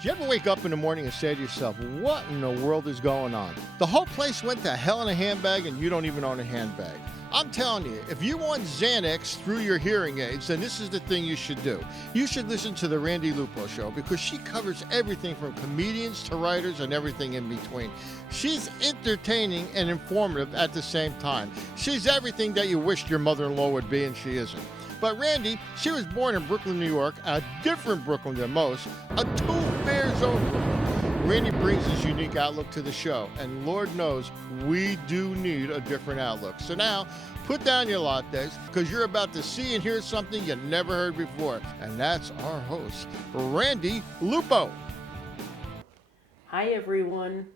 Do you ever wake up in the morning and say to yourself, what in the world is going on? The whole place went to hell in a handbag and you don't even own a handbag. I'm telling you, if you want Xanax through your hearing aids, then this is the thing you should do. You should listen to the Randi Lupo show because she covers everything from comedians to writers and everything in between. She's entertaining and informative at the same time. She's everything that you wished your mother-in-law would be, and she isn't. But Randi, she was born in Brooklyn, New York, a different Brooklyn than most, a 2 bears old Brooklyn. Randi brings his unique outlook to the show, and Lord knows we do need a different outlook. So now, put down your lattes, because you're about to see and hear something you never heard before, and that's our host, Randi Lupo. Hi, everyone.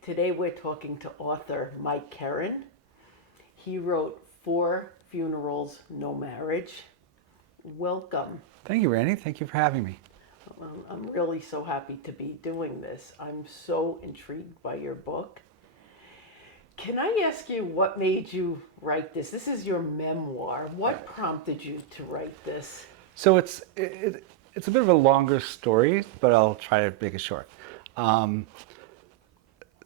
Today we're talking to author Mike Keren. He wrote 4 Funerals, No Marriage. Welcome. Thank you, Randi. Thank you for having me. I'm really so happy to be doing this. I'm so intrigued by your book. Can I ask you what made you write this? This is your memoir. What prompted you to write this? So it's a bit of a longer story, but I'll try to make it short.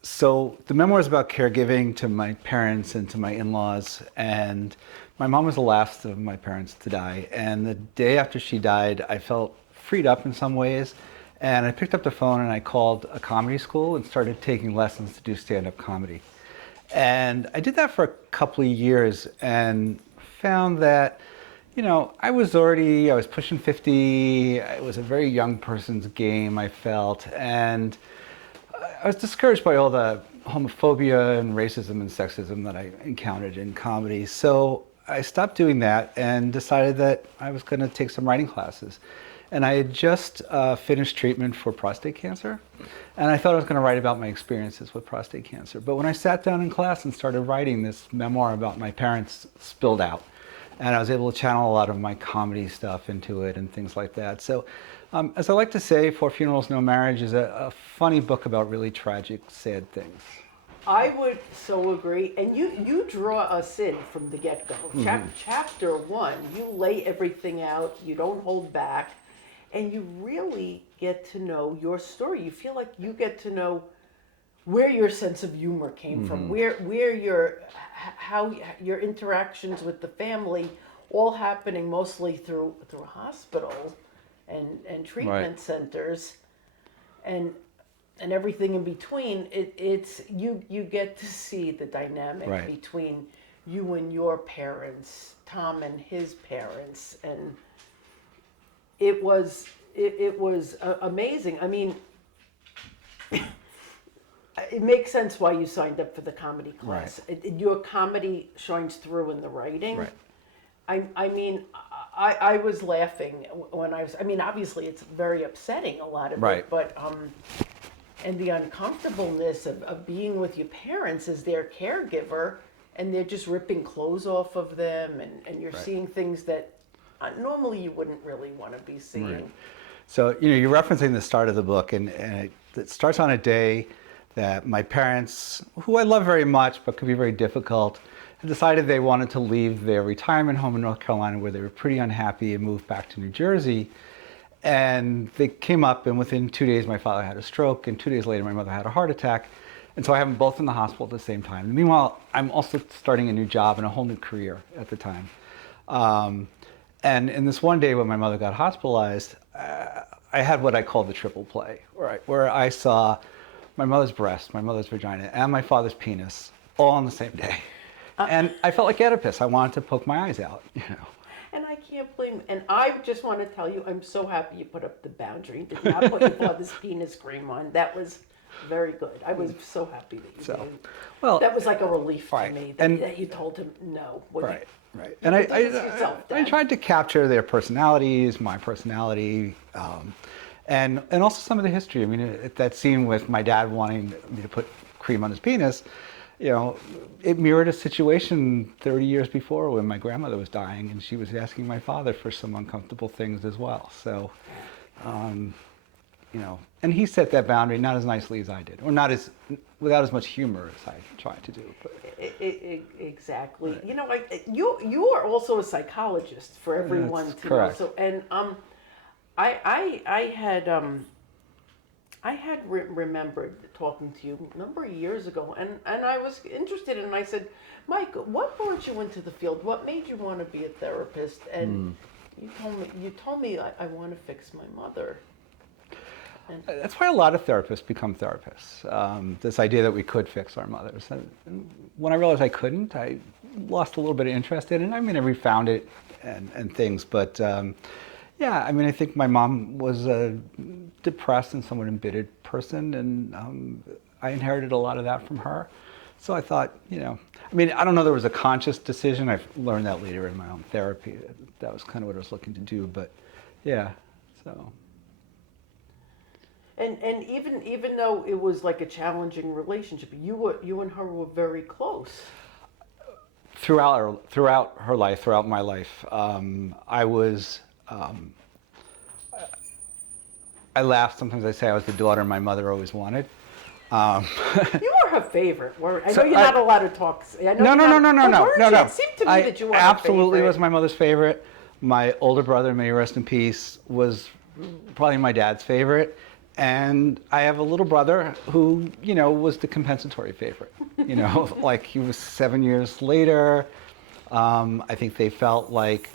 So the memoir is about caregiving to my parents and to my in-laws, and my mom was the last of my parents to die. And the day after she died, I felt freed up in some ways, and I picked up the phone and I called a comedy school and started taking lessons to do stand-up comedy. And I did that for a couple of years and found that, I was pushing 50. It was a very young person's game, I felt, and I was discouraged by all the homophobia and racism and sexism that I encountered in comedy. So I stopped doing that and decided that I was going to take some writing classes. And I had just finished treatment for prostate cancer, and I thought I was going to write about my experiences with prostate cancer. But when I sat down in class and started writing this memoir about my parents, spilled out. And I was able to channel a lot of my comedy stuff into it and things like that. So as I like to say, 4 Funerals, No Marriage is a funny book about really tragic, sad things. I would so agree. And you draw us in from the get-go. Mm-hmm. Chapter 1, you lay everything out. You don't hold back. And you really get to know your story. You feel like you get to know where your sense of humor came from, how your interactions with the family, all happening mostly through hospitals and treatment centers, and everything in between. It's you get to see the dynamic between you and your parents, Tom and his parents, and it was amazing. I mean, it makes sense why you signed up for the comedy class. Your comedy shines through in the writing. I mean, I was laughing when obviously it's very upsetting, a lot of it, but and the uncomfortableness of being with your parents as their caregiver, and they're just ripping clothes off of them, and you're seeing things that normally you wouldn't really want to be seeing. Right. So, you're referencing the start of the book, and it starts on a day that my parents, who I love very much but could be very difficult, had decided they wanted to leave their retirement home in North Carolina, where they were pretty unhappy, and move back to New Jersey. And they came up, and within 2 days my father had a stroke, and 2 days later my mother had a heart attack. And so I have them both in the hospital at the same time. And meanwhile, I'm also starting a new job and a whole new career at the time. And in this one day when my mother got hospitalized, I had what I call the triple play, where I saw my mother's breast, my mother's vagina, and my father's penis all on the same day. And I felt like Oedipus. I wanted to poke my eyes out, And I can't blame. And I just want to tell you, I'm so happy you put up the boundary. Did not put your father's penis cream on. That was very good. I was so happy that you did. Well, that was like a relief to me that you told him no. Right. And I tried to capture their personalities, my personality, and also some of the history. I mean, that scene with my dad wanting me to put cream on his penis, it mirrored a situation 30 years before when my grandmother was dying, and she was asking my father for some uncomfortable things as well. So, and he set that boundary not as nicely as I did, or without as much humor as I tried to do. But. Exactly. Right. You are also a psychologist for everyone to correct. know. So, and I had I had remembered talking to you a number of years ago, and I was interested, and I said, Mike, what brought you into the field? What made you want to be a therapist? And you told me I want to fix my mother. And That's why a lot of therapists become therapists. This idea that we could fix our mothers. And when I realized I couldn't, I lost a little bit of interest in it. I mean, I refound it and things, but yeah, I mean, I think my mom was a depressed and somewhat embittered person, and I inherited a lot of that from her. So I thought, I mean, I don't know there was a conscious decision. I've learned that later in my own therapy. That was kind of what I was looking to do, but yeah, so. And even though it was like a challenging relationship, you and her were very close. Throughout her life, throughout my life, I was. I laugh sometimes. I say I was the daughter my mother always wanted. You were her favorite. I know you're not allowed to talk. I know No. It seemed to me that you were absolutely her favorite. was my mother's favorite. My older brother, may he rest in peace, was probably my dad's favorite. And I have a little brother who, was the compensatory favorite. Like he was 7 years later. I think they felt like,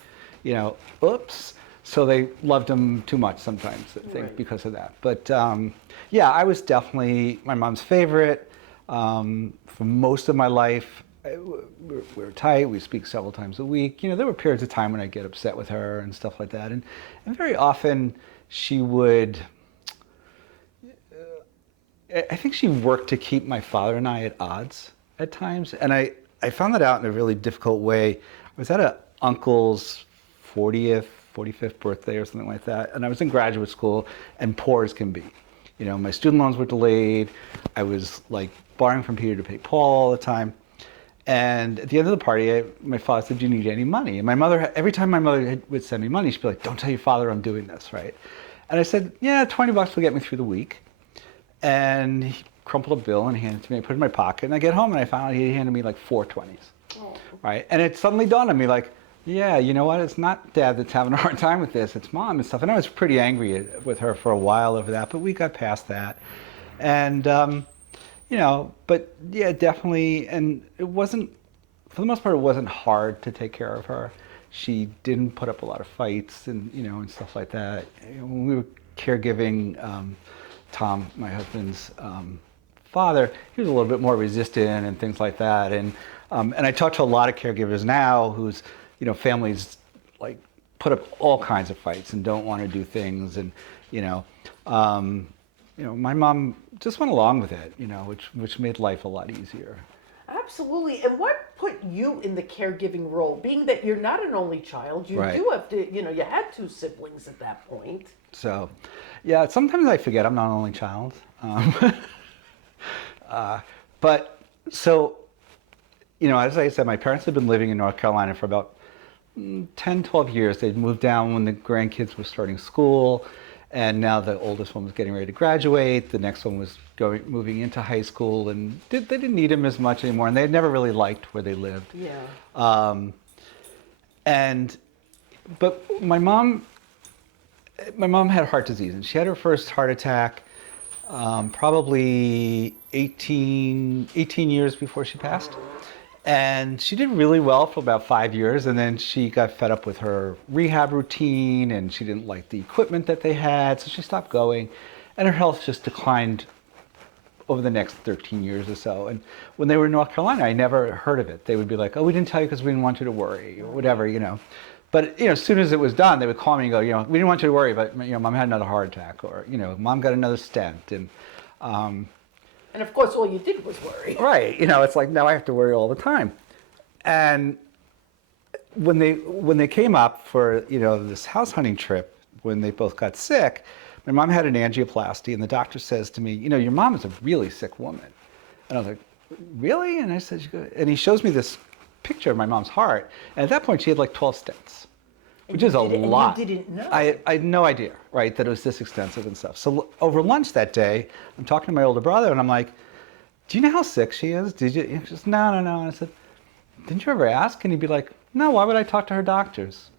oops. So they loved him too much sometimes, I think, Right. because of that. But yeah, I was definitely my mom's favorite. For most of my life, we were tight. We speak several times a week. There were periods of time when I'd get upset with her and stuff like that. And very often she would, I think she worked to keep my father and I at odds at times. And I found that out in a really difficult way. I was at an uncle's 45th birthday or something like that. And I was in graduate school and poor as can be. My student loans were delayed. I was like borrowing from Peter to pay Paul all the time. And at the end of the party, my father said, "Do you need any money?" And my mother, every time my mother would send me money, she'd be like, "Don't tell your father I'm doing this," right? And I said, "Yeah, $20 will get me through the week." And he crumpled a bill and handed it to me. I put it in my pocket. And I get home and I found out he handed me like 4 20s. Oh. Right? And it suddenly dawned on me like, yeah, you know what? It's not Dad that's having a hard time with this. It's Mom and stuff. And I was pretty angry with her for a while over that, but we got past that. And, but yeah, definitely. And it wasn't, for the most part, it wasn't hard to take care of her. She didn't put up a lot of fights and, and stuff like that. When we were caregiving, Tom, my husband's father, he was a little bit more resistant and things like that. And I talk to a lot of caregivers now whose, families like put up all kinds of fights and don't want to do things. And, my mom just went along with it, which made life a lot easier. Absolutely. And what put you in the caregiving role? Being that you're not an only child, you Right. do have to, you had 2 siblings at that point. So, yeah, sometimes I forget I'm not an only child. But so, as I said, my parents had been living in North Carolina for about 10, 12 years. They'd moved down when the grandkids were starting school, and now the oldest one was getting ready to graduate. The next one was moving into high school, and they didn't need him as much anymore, and they had never really liked where they lived. Yeah. But my mom had heart disease, and she had her first heart attack probably 18 years before she passed. And she did really well for about 5 years, and then she got fed up with her rehab routine, and she didn't like the equipment that they had, so she stopped going, and her health just declined over the next 13 years or so. And when they were in North Carolina, I never heard of it. They would be like, "Oh, we didn't tell you because we didn't want you to worry," or whatever, But, as soon as it was done, they would call me and go, "We didn't want you to worry, but, Mom had another heart attack," or, "Mom got another stent." And of course, all you did was worry. Right. It's like, now I have to worry all the time. And when they came up for, this house hunting trip, when they both got sick, my mom had an angioplasty, and the doctor says to me, "Your mom is a really sick woman." And I was like, "Really?" And I said, and he shows me this picture of my mom's heart. And at that point, she had like 12 stents, which is a lot. And you didn't know. I had no idea, right, that it was this extensive and stuff. So over lunch that day, I'm talking to my older brother, and I'm like, "Do you know how sick she is? Did you?" He says, No. And I said, "Didn't you ever ask?" And he'd be like, "No, why would I talk to her doctors?"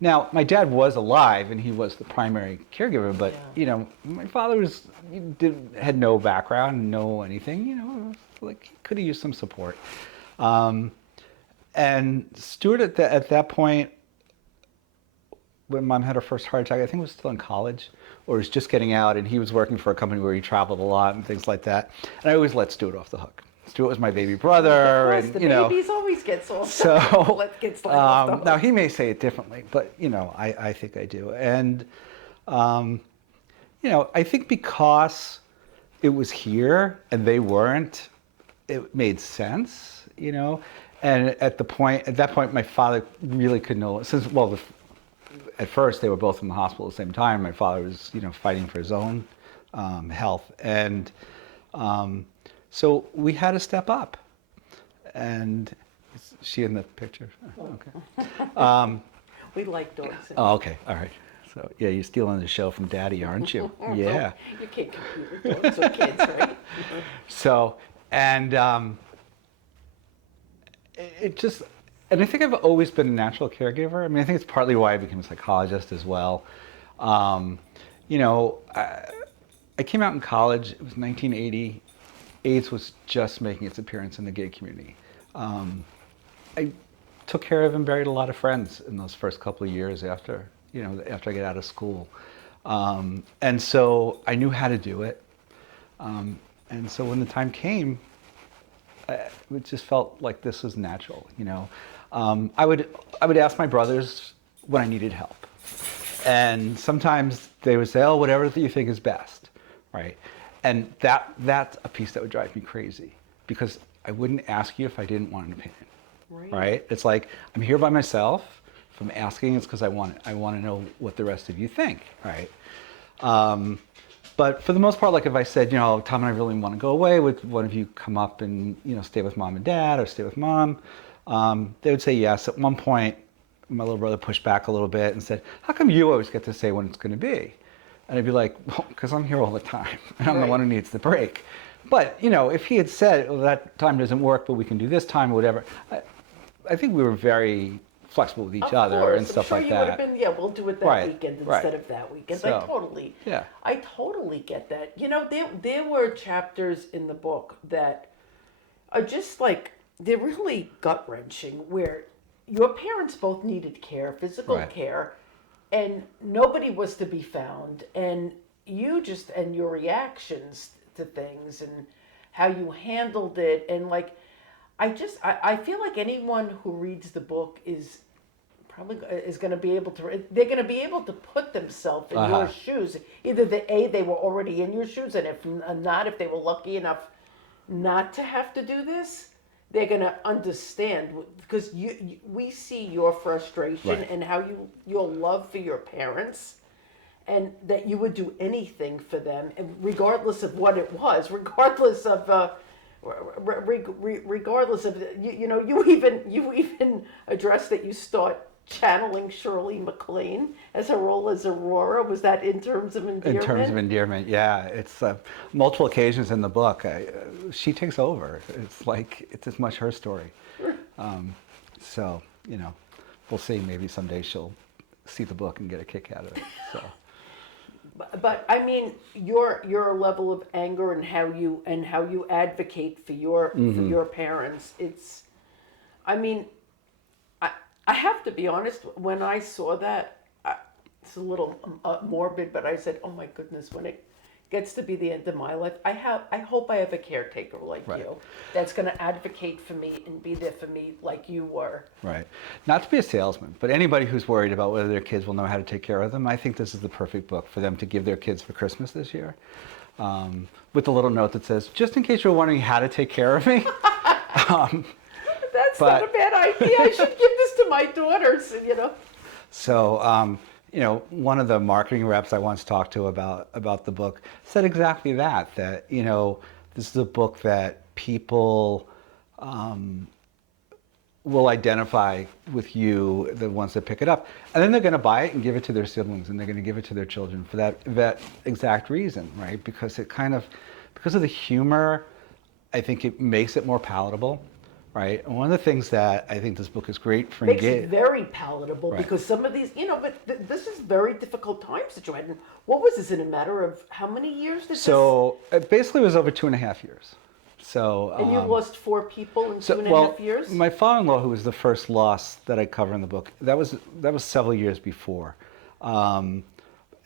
Now, my dad was alive and he was the primary caregiver, but my father had no background, no anything. Like he could have used some support. And Stuart at that point, when Mom had her first heart attack, I think was still in college or was just getting out, and he was working for a company where he traveled a lot and things like that. And I always let Stuart off the hook. Stuart was my baby brother, of course, and the babies always gets off. So Gets off the hook. now he may say it differently, but I think I do. And I think because it was here and they weren't, it made sense. And at that point, my father really could no at first they were both in the hospital at the same time. My father was fighting for his own health, and so we had to step up. And is she in the picture? Okay. We like dogs. Oh, okay. All right. So yeah, you're stealing the show from Daddy, aren't you? Yeah. You can't compete with dogs or kids, right? So and it just. And I think I've always been a natural caregiver. I mean, I think it's partly why I became a psychologist as well. I came out in college, it was 1980. AIDS was just making its appearance in the gay community. I took care of and buried a lot of friends in those first couple of years after I got out of school. And so I knew how to do it. And so when the time came, it just felt like this was natural, I would ask my brothers when I needed help. And sometimes they would say, oh, whatever you think is best, right? And that's a piece that would drive me crazy because I wouldn't ask you if I didn't want an opinion, right? It's like, I'm here by myself. If I'm asking, it's because I want to know what the rest of you think, right? But for the most part, like if I said, Tom and I really want to go away, would one of you come up and, stay with Mom and Dad or stay with Mom? They would say yes. At one point, my little brother pushed back a little bit and said, how come you always get to say when it's going to be? And I'd be like, well, because I'm here all the time, and I'm the one who needs the break. But, if he had said, well, that time doesn't work, but we can do this time or whatever, I think we were very flexible with each other and stuff like that. I'm sure you would have been, we'll do it that weekend instead of that weekend. So, I totally get that. There were chapters in the book that are just like, they're really gut-wrenching, where your parents both needed care, physical care, and nobody was to be found. And you just, and your reactions to things and how you handled it. And like, I feel like anyone who reads the book is probably going to be able to, they're going to be able to put themselves in your shoes. Either they were already in your shoes, and if not, if they were lucky enough not to have to do this, they're going to understand, because we see your frustration and how your love for your parents, and that you would do anything for them, regardless of what it was, regardless of you even addressed that you start channeling Shirley MacLaine as her role as Aurora. Was that in terms of endearment? In terms of endearment, yeah. It's multiple occasions in the book. She takes over. It's like, it's as much her story. So, we'll see. Maybe someday she'll see the book and get a kick out of it. So. But I mean, your level of anger and how you advocate for your parents. It's, I mean, I have to be honest. When I saw that, it's a little morbid, but I said, "Oh my goodness!" When it gets to be the end of my life, I hope I have a caretaker like you that's going to advocate for me and be there for me like you were. Right. Not to be a salesman, but anybody who's worried about whether their kids will know how to take care of them, I think this is the perfect book for them to give their kids for Christmas this year. With a little note that says, just in case you're wondering how to take care of me. That's not a bad idea. I should give this to my daughters, So, one of the marketing reps I once talked to about the book said exactly that, this is a book that people will identify with you, the ones that pick it up. And then they're going to buy it and give it to their siblings, and they're going to give it to their children for that exact reason, right? Because because of the humor, I think it makes it more palatable. right? And one of the things that I think this book is great for Makes it very palatable, Right. because some of these, but this is very difficult times that you had. And what was this, in a matter of how many years did So it basically was over 2.5 years. So this? And you lost 4 people in 2.5 years? my father-in-law, who was the first loss that I cover in the book, that was several years before, and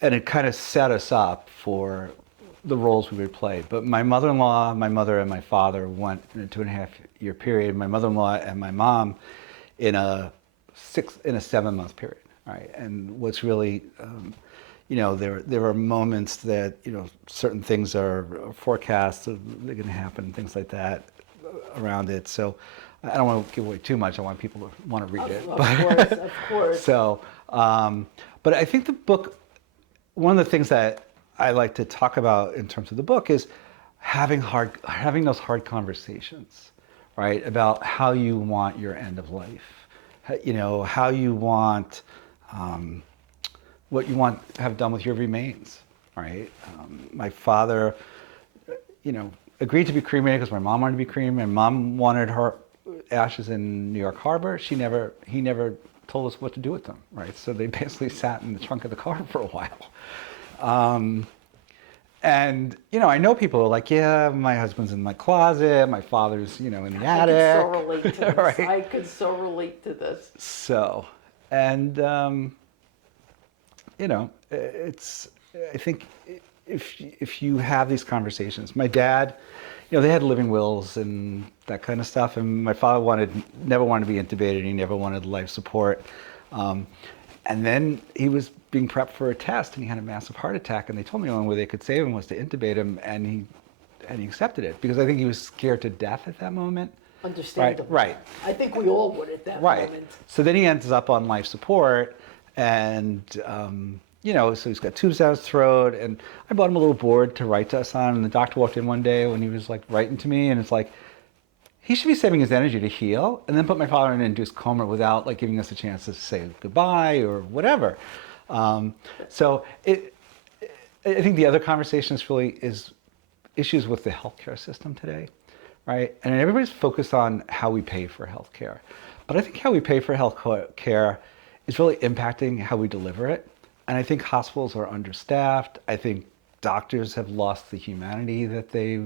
it kind of set us up for the roles we would play. But my mother-in-law, my mother, and my father went in a 2.5 year period. My mother-in-law and my mom in a 7-month period. Right, and what's really there are moments that certain things are forecast, they're going to happen, things like that around it. So I don't want to give away too much. I want people to want to read it. Of course. So, but I think the book, one of the things that I like to talk about in terms of the book is having those hard conversations, right, about how you want your end of life, how you want. What you want to have done with your remains, right? My father, agreed to be cremated because my mom wanted to be cremated. My mom wanted her ashes in New York Harbor. He never told us what to do with them, right? So they basically sat in the trunk of the car for a while. And I know people are like, yeah, my husband's in my closet, my father's, in the attic. I could so relate to this. Right? I could so relate to this. So, and it's, I think if you have these conversations, my dad, they had living wills and that kind of stuff. And my father never wanted to be intubated. He never wanted life support. And then he was being prepped for a test and he had a massive heart attack. And they told me the only way they could save him was to intubate him. And he accepted it because I think he was scared to death at that moment. Understandable. Right. I think we all would at that moment. So then he ends up on life support. And, so he's got tubes down his throat, and I bought him a little board to write to us on, and the doctor walked in one day when he was like writing to me, and it's like, he should be saving his energy to heal, and then put my father in an induced coma without like giving us a chance to say goodbye or whatever. So I think the other conversation is really issues with the healthcare system today, right? And everybody's focused on how we pay for healthcare, but I think how we pay for healthcare is really impacting how we deliver it. And I think hospitals are understaffed. I think doctors have lost the humanity that they,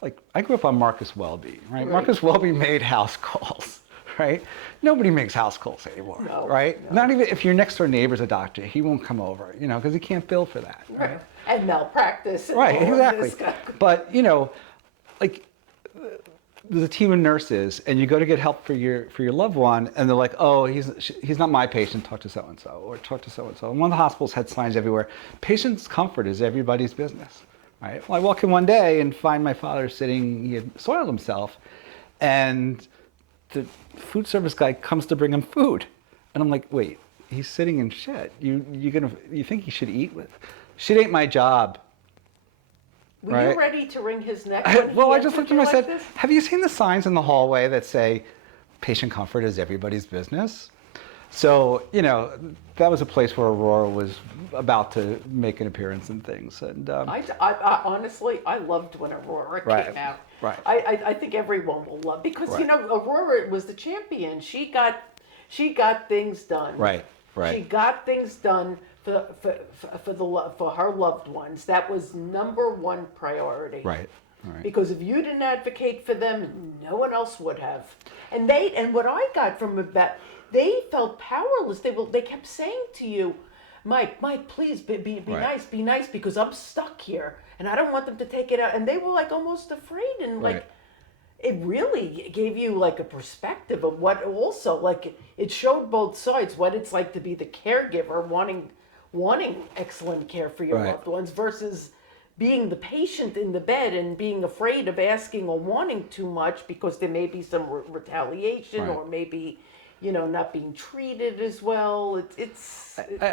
like I grew up on Marcus Welby, right? Marcus Welby made house calls, right? Nobody makes house calls anymore, right? No. Not even if your next door neighbor's a doctor, he won't come over, because he can't bill for that, right? And malpractice. And right, exactly. But, like, there's a team of nurses, and you go to get help for your loved one, and they're like, "Oh, he's not my patient. Talk to so and so, or talk to so and so." And one of the hospitals had signs everywhere: "Patient's comfort is everybody's business." Right? Well, I walk in one day and find my father sitting. He had soiled himself, and the food service guy comes to bring him food, and I'm like, "Wait, he's sitting in shit. You think he should eat with? Shit ain't my job." Were you ready to wring his neck? Well, I just looked at him and I said, have you seen the signs in the hallway that say, patient comfort is everybody's business? So, that was a place where Aurora was about to make an appearance and things. And I honestly, I loved when Aurora came out. Right. I think everyone will love, because, Aurora was the champion. She got things done. Right. She got things done for her loved ones. That was number one priority. Right. Because if you didn't advocate for them, no one else would have. And what I got from that, they felt powerless. They kept saying to you, Mike, please be nice, because I'm stuck here and I don't want them to take it out. And they were like almost afraid, and like it really gave you like a perspective of what also, like, it showed both sides, what it's like to be the caregiver wanting excellent care for your loved ones versus being the patient in the bed and being afraid of asking or wanting too much because there may be some retaliation or maybe, not being treated as well.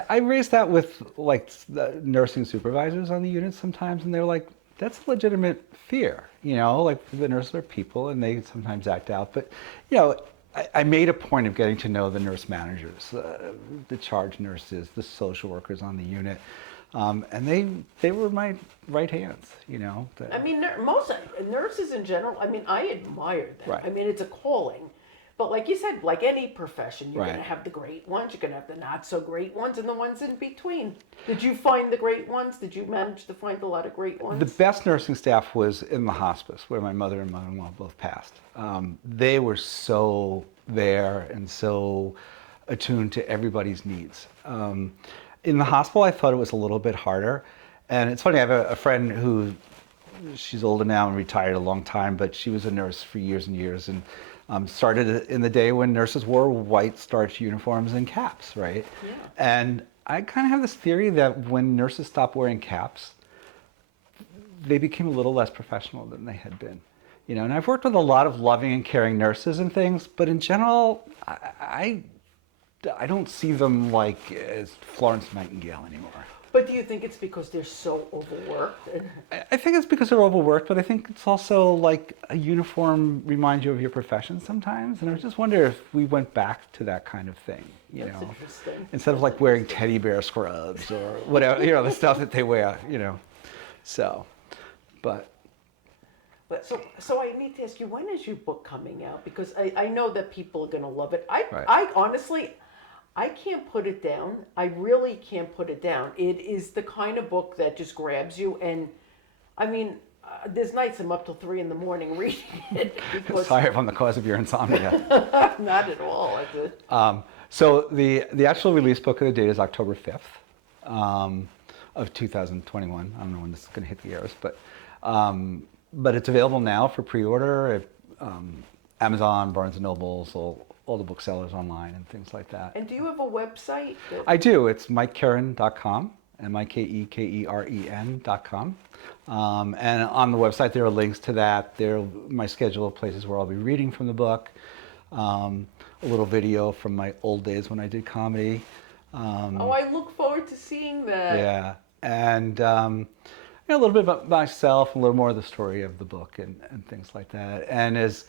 I raised that with like the nursing supervisors on the unit sometimes, and they're like, that's a legitimate fear, like the nurses are people and they sometimes act out. But, I made a point of getting to know the nurse managers, the charge nurses, the social workers on the unit, And they were my right hands, you know. I mean, most nurses in general, I mean, I admire them. Right. I mean, it's a calling. But like you said, like any profession, you're Right. going to have the great ones, you're going to have the not so great ones, and the ones in between. Did you find the great ones? Did you manage to find a lot of great ones? The best nursing staff was in the hospice, where my mother and mother-in-law both passed. They were so there and so attuned to everybody's needs. In the hospital, I thought it was a little bit harder. And it's funny, I have a friend who, she's older now and retired a long time, but she was a nurse for years and years, and started in the day when nurses wore white starch uniforms and caps, right? Yeah. And I kind of have this theory that when nurses stopped wearing caps, they became a little less professional than they had been. You know, and I've worked with a lot of loving and caring nurses and things, but in general, I don't see them like as Florence Nightingale anymore. But do you think it's because they're so overworked? I think it's because they're overworked, but I think it's also like a uniform reminds you of your profession sometimes. And I just wonder if we went back to that kind of thing, you That's know, interesting. instead of like wearing teddy bear scrubs or whatever, you know, the stuff that they wear, you know. So, but So I need to ask you, when is your book coming out? Because I know that people are going to love it. Right. I honestly, I can't put it down. I really can't put it down. It is the kind of book that just grabs you. And I mean, there's nights I'm up till 3 a.m. reading it. Because sorry if I'm the cause of your insomnia. not at all. I did. So the actual release book of the date is October 5th of 2021. I don't know when this is going to hit the airs, but it's available now for pre-order at Amazon, Barnes & Nobles, all the booksellers online and things like that. And do you have a website? I do. It's mikekeren.com, MIKEKEREN.com. And on the website there are links to that. There my schedule of places where I'll be reading from the book, a little video from my old days when I did comedy. I look forward to seeing that. Yeah, and you know, a little bit about myself, a little more of the story of the book and things like that. And as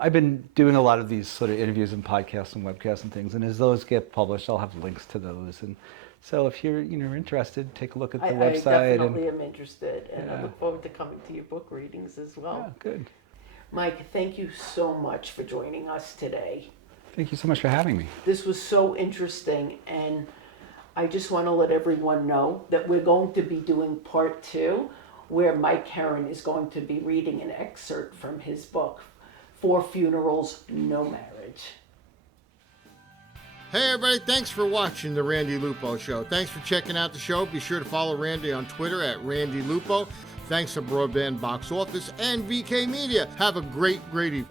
I've been doing a lot of these sort of interviews and podcasts and webcasts and things, and as those get published, I'll have links to those. And so if you're interested, take a look at the website. I definitely am interested, and I Yeah. look forward to coming to your book readings as well. Yeah, good. Mike, thank you so much for joining us today. Thank you so much for having me. This was so interesting, and I just want to let everyone know that we're going to be doing part 2, where Mike Keren is going to be reading an excerpt from his book, 4 Funerals, No Marriage. Hey everybody, thanks for watching the Randi Lupo Show. Thanks for checking out the show. Be sure to follow Randi on Twitter at Randi Lupo. Thanks to Broadband Box Office and VK Media. Have a great evening.